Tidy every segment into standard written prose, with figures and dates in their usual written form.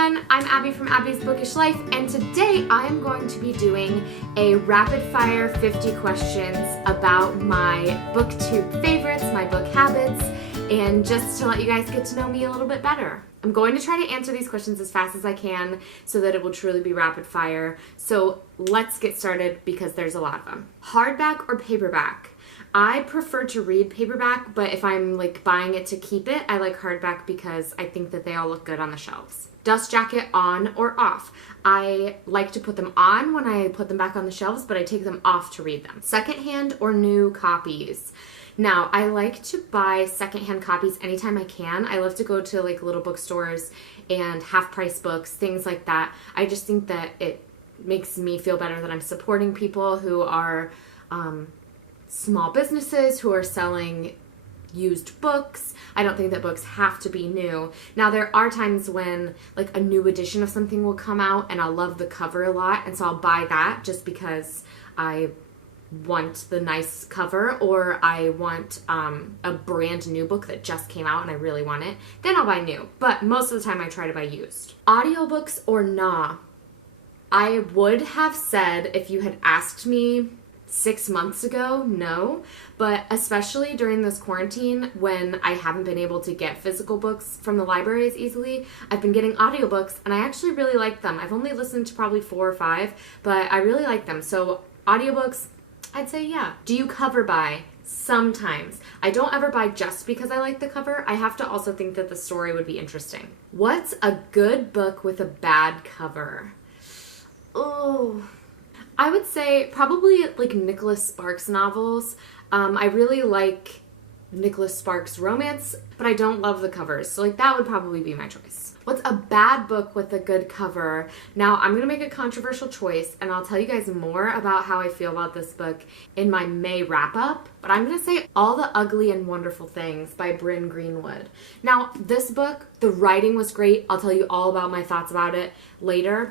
everyone, I'm Abby from Abby's Bookish Life, and today I am going to be doing a rapid fire 50 questions about my booktube favorites, my book habits, and just to let you guys get to know me a little bit better. I'm going to try to answer these questions as fast as I can so that it will truly be rapid fire. So let's get started because there's a lot of them. Hardback or paperback? I prefer to read paperback, but if I'm like buying it to keep it, I like hardback because I think that they all look good on the shelves. Dust jacket on or off? I like to put them on when I put them back on the shelves, but I take them off to read them. Secondhand or new copies? Now, I like to buy secondhand copies anytime I can. I love to go to like little bookstores and half-price books, things like that. I just think that it makes me feel better that I'm supporting people who are small businesses who are selling used books. I don't think that books have to be new. Now, there are times when like a new edition of something will come out and I'll love the cover a lot, and so I'll buy that just because I want the nice cover, or I want a brand new book that just came out and I really want it. Then I'll buy new, but most of the time I try to buy used. Audiobooks or nah? I would have said, if you had asked me 6 months ago, no, but especially during this quarantine when I haven't been able to get physical books from the libraries easily, I've been getting audiobooks and I actually really like them. I've only listened to probably 4 or 5, but I really like them. So audiobooks, I'd say yeah. Do you cover buy? Sometimes. I don't ever buy just because I like the cover. I have to also think that the story would be interesting. What's a good book with a bad cover? Oh, I would say probably like Nicholas Sparks novels. I really like Nicholas Sparks romance, but I don't love the covers. So like that would probably be my choice. What's a bad book with a good cover? Now I'm going to make a controversial choice and I'll tell you guys more about how I feel about this book in my May wrap up, but I'm going to say All the Ugly and Wonderful Things by Bryn Greenwood. Now this book, the writing was great. I'll tell you all about my thoughts about it later.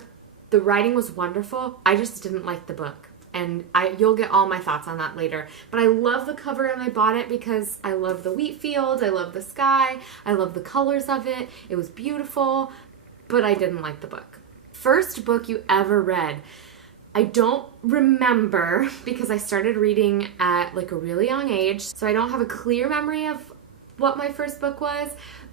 The writing was wonderful. I just didn't like the book. And you'll get all my thoughts on that later. But I love the cover and I bought it because I love the wheat fields, I love the sky, I love the colors of it. It was beautiful, but I didn't like the book. First book you ever read? I don't remember because I started reading at like a really young age, so I don't have a clear memory of what my first book was.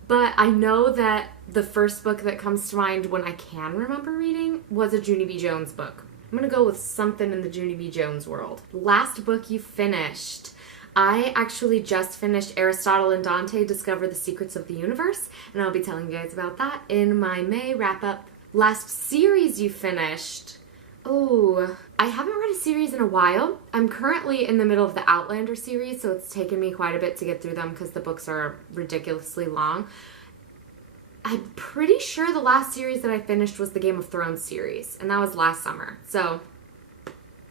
But I know that the first book that comes to mind when I can remember reading was a Junie B. Jones book. I'm going to go with something in the Junie B. Jones world. Last book you finished? I actually just finished Aristotle and Dante Discover the Secrets of the Universe, and I'll be telling you guys about that in my May wrap-up. Last series you finished? Oh, I haven't read a series in a while. I'm currently in the middle of the Outlander series, so it's taken me quite a bit to get through them because the books are ridiculously long. I'm pretty sure the last series that I finished was the Game of Thrones series, and that was last summer. So,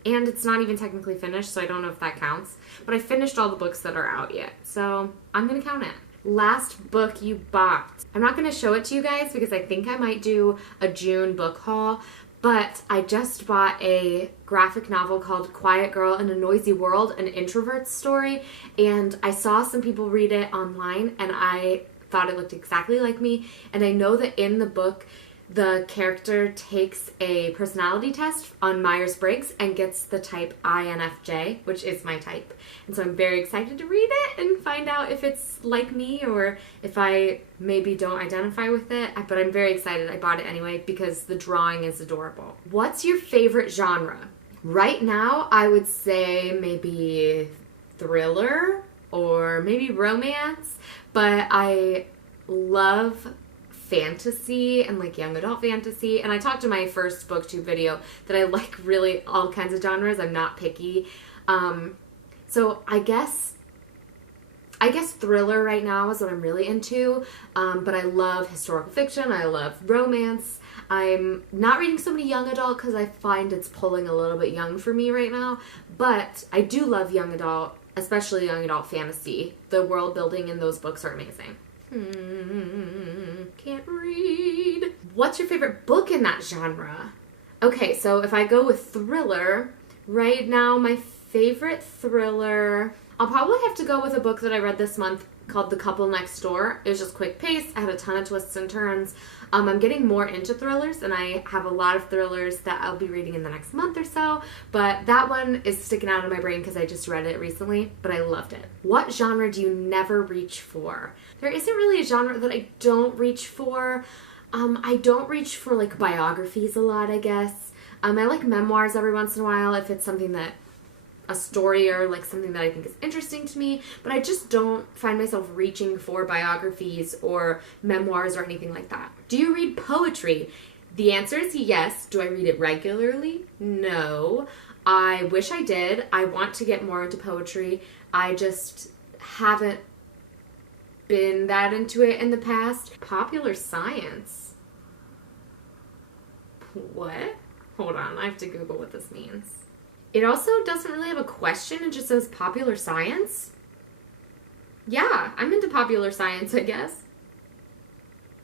and it's not even technically finished, so I don't know if that counts. But I finished all the books that are out yet, so I'm going to count it. Last book you bought? I'm not going to show it to you guys because I think I might do a June book haul, but I just bought a graphic novel called Quiet Girl in a Noisy World, an introvert's story, and I saw some people read it online, and I thought it looked exactly like me, and I know that in the book, the character takes a personality test on Myers-Briggs and gets the type INFJ, which is my type. And so I'm very excited to read it and find out if it's like me or if I maybe don't identify with it. But I'm very excited. I bought it anyway because the drawing is adorable. What's your favorite genre? Right now, I would say maybe thriller or maybe romance, but I love fantasy and like young adult fantasy, and I talked in my first booktube video that I like really all kinds of genres. I'm not picky. So I guess thriller right now is what I'm really into, but I love historical fiction, I love romance. I'm not reading so many young adult because I find it's pulling a little bit young for me right now, but I do love young adult, especially young adult fantasy. The world building in those books are amazing. Can't read. What's your favorite book in that genre? Okay, so if I go with thriller, right now my favorite thriller, I'll probably have to go with a book that I read this month called The Couple Next Door. It was just quick pace. I had a ton of twists and turns. I'm getting more into thrillers, and I have a lot of thrillers that I'll be reading in the next month or so, but that one is sticking out in my brain because I just read it recently, but I loved it. What genre do you never reach for? There isn't really a genre that I don't reach for. I don't reach for, like, biographies a lot, I guess. I like memoirs every once in a while if it's something that a story or like something that I think is interesting to me, but I just don't find myself reaching for biographies or memoirs or anything like that. Do you read poetry? The answer is yes. Do I read it regularly? No. I wish I did. I want to get more into poetry. I just haven't been that into it in the past. Popular science. What? Hold on, I have to Google what this means. It also doesn't really have a question. It just says popular science. Yeah, I'm into popular science, I guess.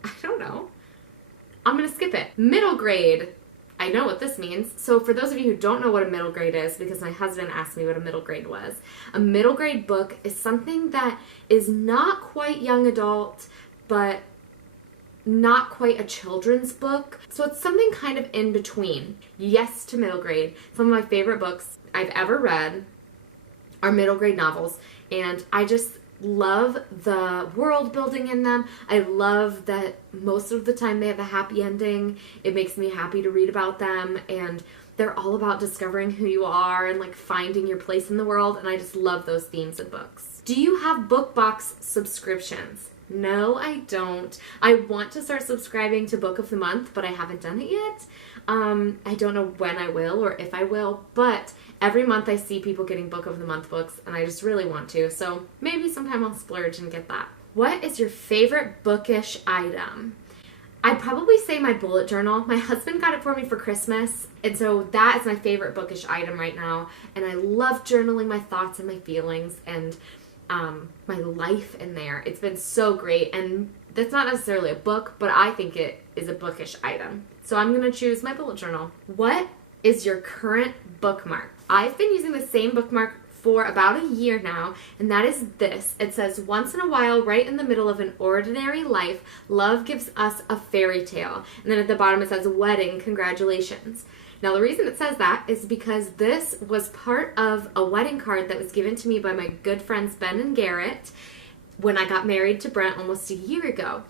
I don't know. I'm going to skip it. Middle grade. I know what this means. So for those of you who don't know what a middle grade is, because my husband asked me what a middle grade was, a middle grade book is something that is not quite young adult, but not quite a children's book. So it's something kind of in between. Yes to middle grade. Some of my favorite books I've ever read are middle grade novels, and I just love the world building in them. I love that most of the time they have a happy ending. It makes me happy to read about them, and they're all about discovering who you are and like finding your place in the world, and I just love those themes in books. Do you have book box subscriptions? No, I don't. I want to start subscribing to Book of the Month, but I haven't done it yet. I don't know when I will or if I will, but every month I see people getting Book of the Month books, and I just really want to, so maybe sometime I'll splurge and get that. What is your favorite bookish item? I'd probably say my bullet journal. My husband got it for me for Christmas, and so that is my favorite bookish item right now, and I love journaling my thoughts and my feelings and my life in there. It's been so great, and that's not necessarily a book, but I think it is a bookish item. So I'm going to choose my bullet journal. What is your current bookmark? I've been using the same bookmark for about a year now, and that is this. It says, once in a while, right in the middle of an ordinary life, love gives us a fairy tale. And then at the bottom it says, wedding, congratulations. Now, the reason it says that is because this was part of a wedding card that was given to me by my good friends Ben and Garrett when I got married to Brent almost a year ago.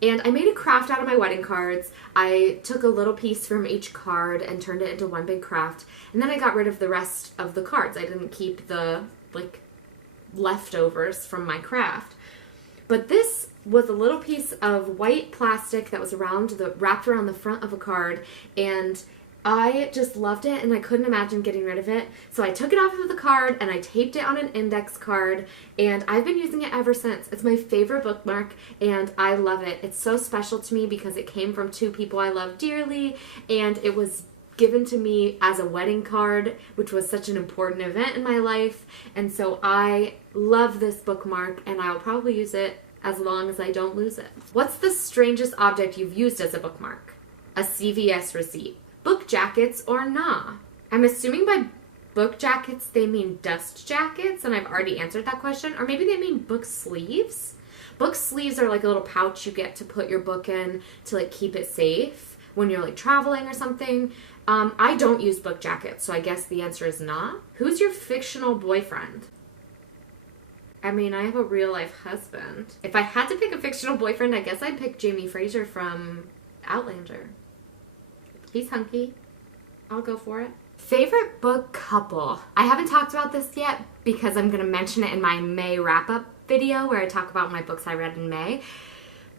And I made a craft out of my wedding cards. I took a little piece from each card and turned it into one big craft. And then I got rid of the rest of the cards. I didn't keep the, leftovers from my craft. But this was a little piece of white plastic that was wrapped around the front of a card, and I just loved it, and I couldn't imagine getting rid of it. So I took it off of the card, and I taped it on an index card, and I've been using it ever since. It's my favorite bookmark, and I love it. It's so special to me because it came from two people I love dearly, and it was given to me as a wedding card, which was such an important event in my life. And so I love this bookmark, and I'll probably use it as long as I don't lose it. What's the strangest object you've used as a bookmark? A CVS receipt. Book jackets or nah? I'm assuming by book jackets they mean dust jackets, and I've already answered that question. Or maybe they mean book sleeves. Book sleeves are like a little pouch you get to put your book in to keep it safe when you're traveling or something. I don't use book jackets, so I guess the answer is nah. Who's your fictional boyfriend? I mean, I have a real life husband. If I had to pick a fictional boyfriend, I guess I'd pick Jamie Fraser from Outlander. He's hunky. I'll go for it. Favorite book couple. I haven't talked about this yet because I'm going to mention it in my May wrap-up video where I talk about my books I read in May.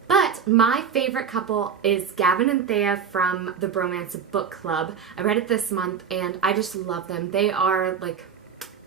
But my favorite couple is Gavin and Thea from the Bromance Book Club. I read it this month, and I just love them. They are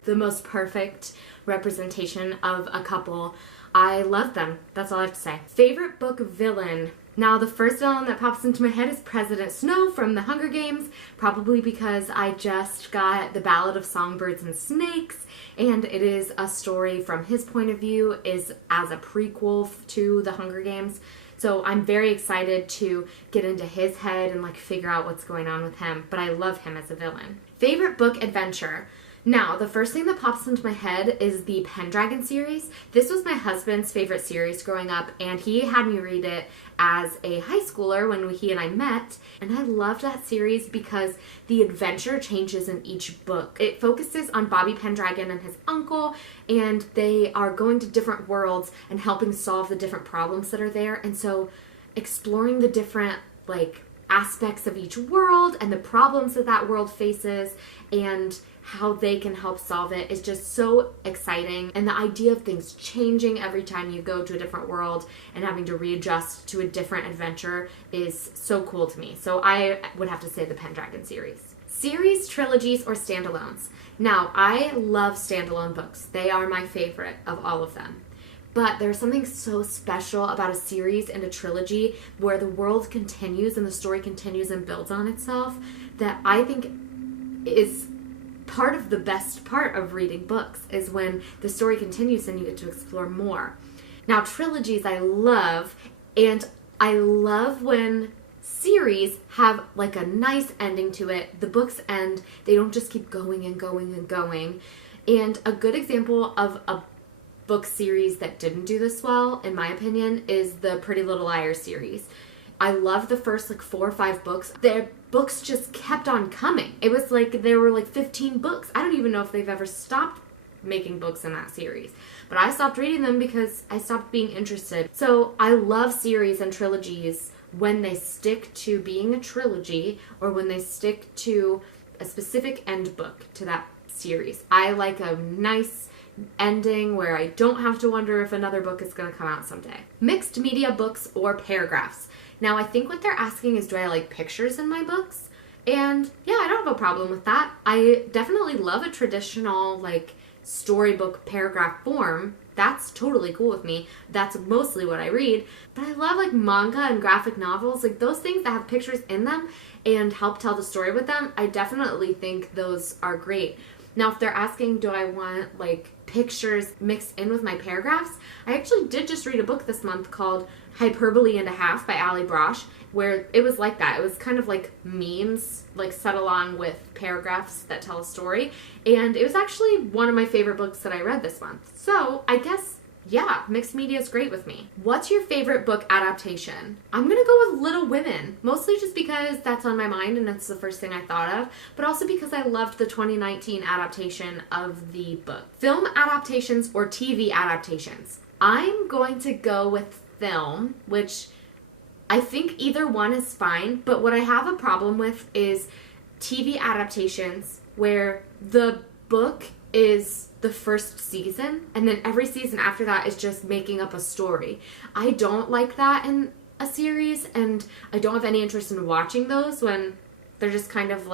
the most perfect representation of a couple. I love them. That's all I have to say. Favorite book villain. Now, the first villain that pops into my head is President Snow from The Hunger Games, probably because I just got The Ballad of Songbirds and Snakes, and it is a story from his point of view, is as a prequel to The Hunger Games. So I'm very excited to get into his head and figure out what's going on with him, but I love him as a villain. Favorite book adventure. Now, the first thing that pops into my head is the Pendragon series. This was my husband's favorite series growing up, and he had me read it as a high schooler when he and I met, and I loved that series because the adventure changes in each book. It focuses on Bobby Pendragon and his uncle, and they are going to different worlds and helping solve the different problems that are there, and so exploring the different, aspects of each world and the problems that that world faces and how they can help solve it is just so exciting. And the idea of things changing every time you go to a different world and having to readjust to a different adventure is so cool to me. So I would have to say the Pendragon series. Series, trilogies, or standalones. Now, I love standalone books. They are my favorite of all of them. But there's something so special about a series and a trilogy where the world continues and the story continues and builds on itself that I think is part of the best part of reading books, is when the story continues and you get to explore more. Now, trilogies I love, and I love when series have a nice ending to it. The books end, they don't just keep going and going and going. And a good example of a book series that didn't do this well, in my opinion, is the Pretty Little Liars series. I love the first 4 or 5 books. Their books just kept on coming. It was there were 15 books. I don't even know if they've ever stopped making books in that series. But I stopped reading them because I stopped being interested. So I love series and trilogies when they stick to being a trilogy or when they stick to a specific end book to that series. I like a nice ending where I don't have to wonder if another book is going to come out someday. Mixed media books or paragraphs. Now, I think what they're asking is, do I like pictures in my books? And yeah, I don't have a problem with that. I definitely love a traditional storybook paragraph form. That's totally cool with me. That's mostly what I read. But I love manga and graphic novels, those things that have pictures in them and help tell the story with them. I definitely think those are great. Now, if they're asking, do I want pictures mixed in with my paragraphs, I actually did just read a book this month called Hyperbole and a Half by Ali Brosh, where it was like that. It was kind of memes, set along with paragraphs that tell a story. And it was actually one of my favorite books that I read this month. So I guess, yeah, mixed media is great with me. What's your favorite book adaptation? I'm gonna go with Little Women, mostly just because that's on my mind and that's the first thing I thought of, but also because I loved the 2019 adaptation of the book. Film adaptations or TV adaptations? I'm going to go with film, which I think either one is fine, but what I have a problem with is TV adaptations where the book is the first season and then every season after that is just making up a story. I don't like that in a series, and I don't have any interest in watching those when they're just kind of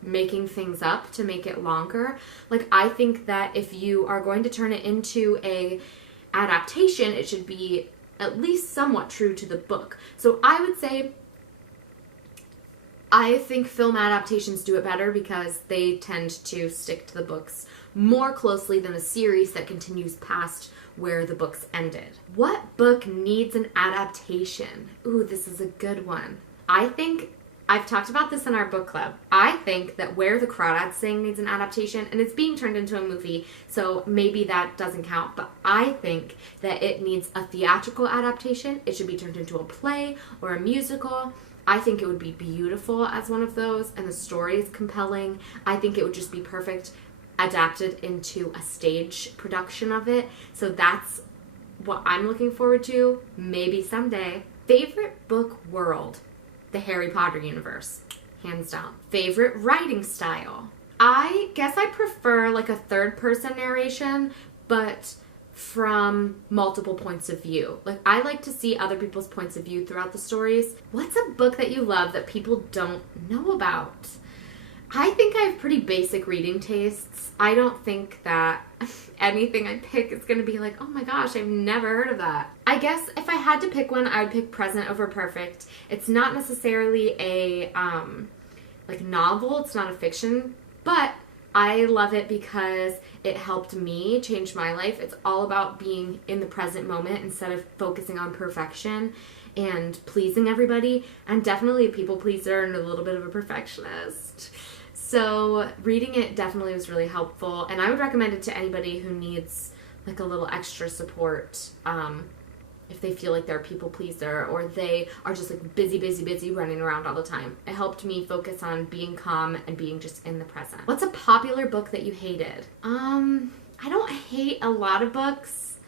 making things up to make it longer. I think that if you are going to turn it into a adaptation, it should be at least somewhat true to the book. So I would say I think film adaptations do it better because they tend to stick to the books more closely than a series that continues past where the books ended. What book needs an adaptation? Ooh, this is a good one. I think, I've talked about this in our book club, I think that Where the Crawdads Sing needs an adaptation, and it's being turned into a movie, so maybe that doesn't count, but I think that it needs a theatrical adaptation. It should be turned into a play or a musical. I think it would be beautiful as one of those, and the story is compelling. I think it would just be perfect adapted into a stage production of it. So that's what I'm looking forward to, maybe someday. Favorite book world? The Harry Potter universe, hands down. Favorite writing style? I guess I prefer a third-person narration, but from multiple points of view. I like to see other people's points of view throughout the stories. What's a book that you love that people don't know about? I think I have pretty basic reading tastes. I don't think that anything I pick is going to be oh my gosh, I've never heard of that. I guess if I had to pick one, I would pick Present over Perfect. It's not necessarily a novel, it's not a fiction, but I love it because it helped me change my life. It's all about being in the present moment instead of focusing on perfection and pleasing everybody. I'm definitely a people pleaser and a little bit of a perfectionist. So reading it definitely was really helpful, and I would recommend it to anybody who needs like a little extra support, if they feel like they're a people pleaser or they are just like busy running around all the time. It helped me focus on being calm and being just in the present. What's a popular book that you hated? I don't hate a lot of books,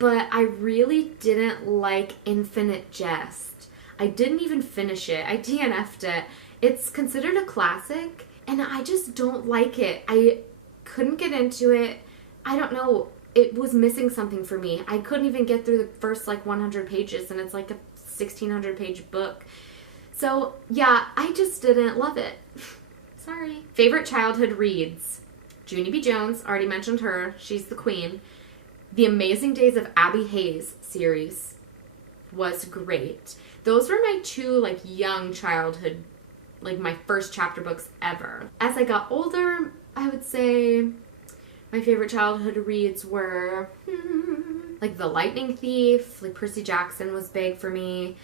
but I really didn't like Infinite Jest. I didn't even finish it. I DNF'd it. It's considered a classic, and I just don't like it. I couldn't get into it. I don't know. It was missing something for me. I couldn't even get through the first like 100 pages, and it's like a 1,600 page book. So yeah, I just didn't love it. Sorry. Favorite childhood reads? Junie B. Jones, already mentioned her. She's the queen. The Amazing Days of Abby Hayes series was great. Those were my two like young childhood, like my first chapter books ever. As I got older, I would say my favorite childhood reads were like The Lightning Thief, like Percy Jackson was big for me.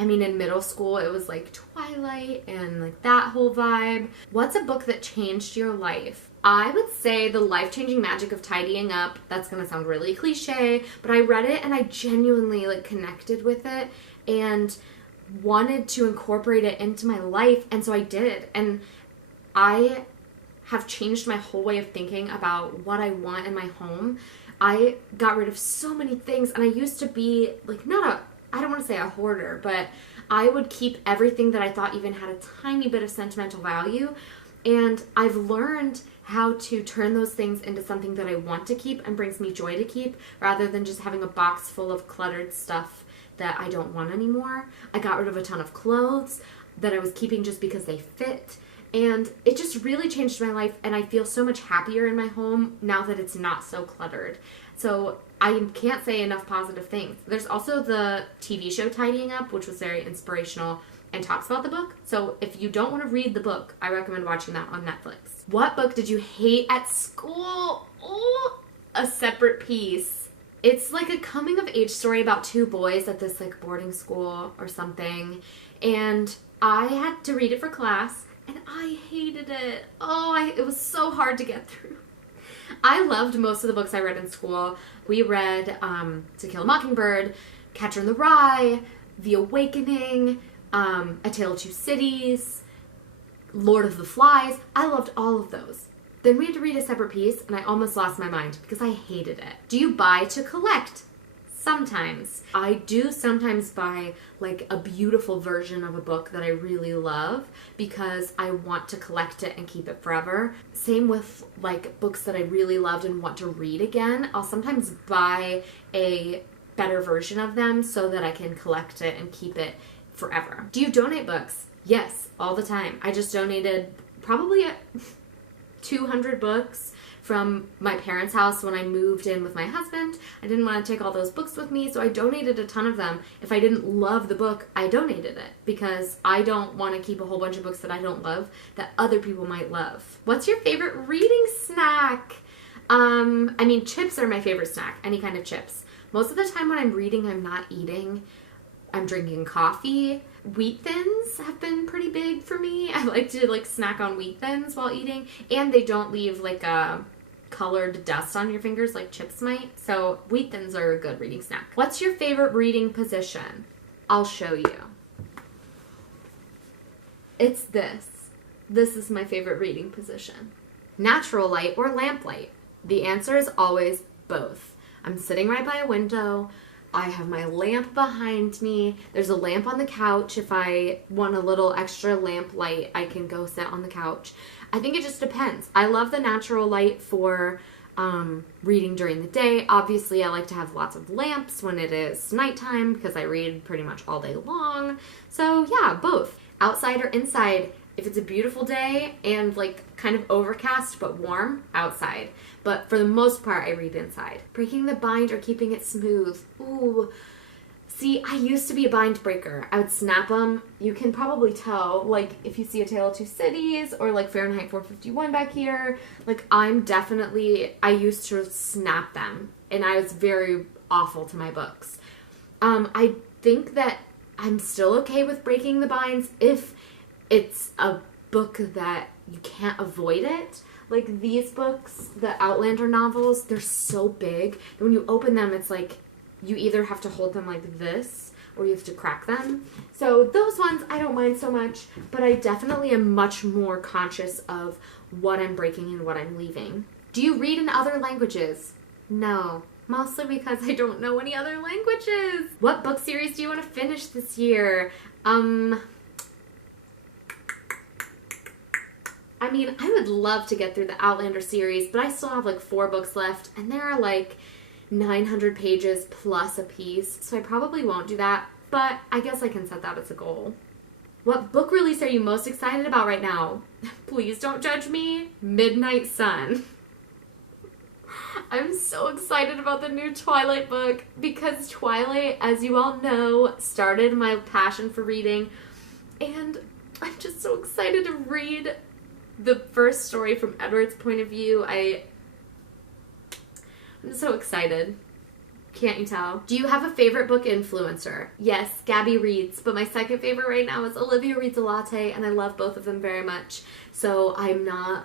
I mean, in middle school, it was like Twilight and like that whole vibe. What's a book that changed your life? I would say The Life-Changing Magic of Tidying Up. That's gonna sound really cliche, but I read it and I genuinely like connected with it and wanted to incorporate it into my life, and so I did. And I have changed my whole way of thinking about what I want in my home. I got rid of so many things, and I used to be like I don't want to say a hoarder, but I would keep everything that I thought even had a tiny bit of sentimental value, and I've learned how to turn those things into something that I want to keep and brings me joy to keep, rather than just having a box full of cluttered stuff that I don't want anymore. I got rid of a ton of clothes that I was keeping just because they fit, and it just really changed my life, and I feel so much happier in my home now that it's not so cluttered. So I can't say enough positive things. There's also the TV show Tidying Up, which was very inspirational and talks about the book. So if you don't want to read the book, I recommend watching that on Netflix. What book did you hate at school? Oh, A Separate Piece. It's like a coming of age story about two boys at this like boarding school or something. And I had to read it for class, and I hated it. It was so hard to get through. I loved most of the books I read in school. We read To Kill a Mockingbird, Catcher in the Rye, The Awakening, A Tale of Two Cities, Lord of the Flies. I loved all of those. Then we had to read A Separate Piece, and I almost lost my mind because I hated it. Do you buy to collect? Sometimes. I do sometimes buy like a beautiful version of a book that I really love because I want to collect it and keep it forever. Same with like books that I really loved and want to read again. I'll sometimes buy a better version of them so that I can collect it and keep it forever. Do you donate books? Yes, all the time. I just donated probably 200 books from my parents' house when I moved in with my husband. I didn't want to take all those books with me, so I donated a ton of them. If I didn't love the book, I donated it because I don't want to keep a whole bunch of books that I don't love that other people might love. What's your favorite reading snack? Chips are my favorite snack, any kind of chips. Most of the time when I'm reading, I'm not eating. I'm drinking coffee. Wheat Thins have been pretty big for me. I like to snack on Wheat Thins while eating, and they don't leave a colored dust on your fingers like chips might. So Wheat Thins are a good reading snack. What's your favorite reading position? I'll show you. It's this. This is my favorite reading position. Natural light or lamplight? The answer is always both. I'm sitting right by a window. I have my lamp behind me. There's a lamp on the couch. If I want a little extra lamp light, I can go sit on the couch. I think it just depends. I love the natural light for reading during the day. Obviously, I like to have lots of lamps when it is nighttime because I read pretty much all day long. So yeah, both. Outside or inside. If it's a beautiful day and kind of overcast but warm, outside. But for the most part, I read inside. Breaking the bind or keeping it smooth. Ooh. See, I used to be a bind breaker. I would snap them. You can probably tell, if you see A Tale of Two Cities or Fahrenheit 451 back here, I used to snap them. And I was very awful to my books. I think that I'm still okay with breaking the binds if it's a book that you can't avoid it. Like these books, the Outlander novels, they're so big that when you open them, it's like you either have to hold them like this or you have to crack them. So those ones I don't mind so much, but I definitely am much more conscious of what I'm breaking and what I'm leaving. Do you read in other languages? No. Mostly because I don't know any other languages. What book series do you want to finish this year? I mean, I would love to get through the Outlander series, but I still have like 4 books left, and there are like 900 pages plus a piece, so I probably won't do that, but I guess I can set that as a goal. What book release are you most excited about right now? Please don't judge me. Midnight Sun. I'm so excited about the new Twilight book because Twilight, as you all know, started my passion for reading, and I'm just so excited to read the first story from Edward's point of view. I'm so excited. Can't you tell? Do you have a favorite book influencer? Yes, Gabby Reads, but my second favorite right now is Olivia Reads a Latte, and I love both of them very much, so I'm not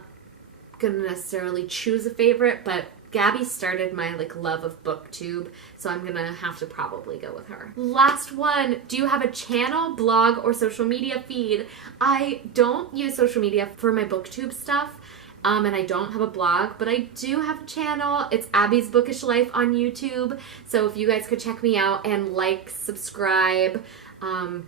gonna necessarily choose a favorite, but Gabby started my love of BookTube, so I'm gonna have to probably go with her. Last one, do you have a channel, blog, or social media feed? I don't use social media for my BookTube stuff, and I don't have a blog, but I do have a channel. It's Abby's Bookish Life on YouTube, so if you guys could check me out and subscribe,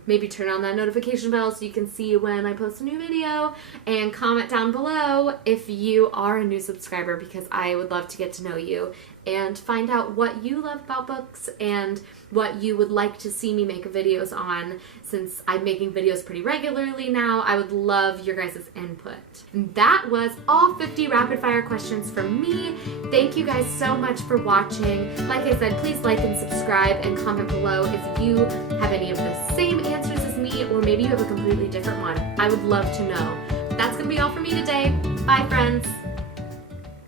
maybe turn on that notification bell so you can see when I post a new video, and comment down below if you are a new subscriber because I would love to get to know you and find out what you love about books and what you would like to see me make videos on. Since I'm making videos pretty regularly now, I would love your guys' input. And that was all 50 rapid fire questions from me. Thank you guys so much for watching. Like I said, please like and subscribe and comment below if you have any of the same answers as me, or maybe you have a completely different one. I would love to know. That's gonna be all for me today. Bye, friends.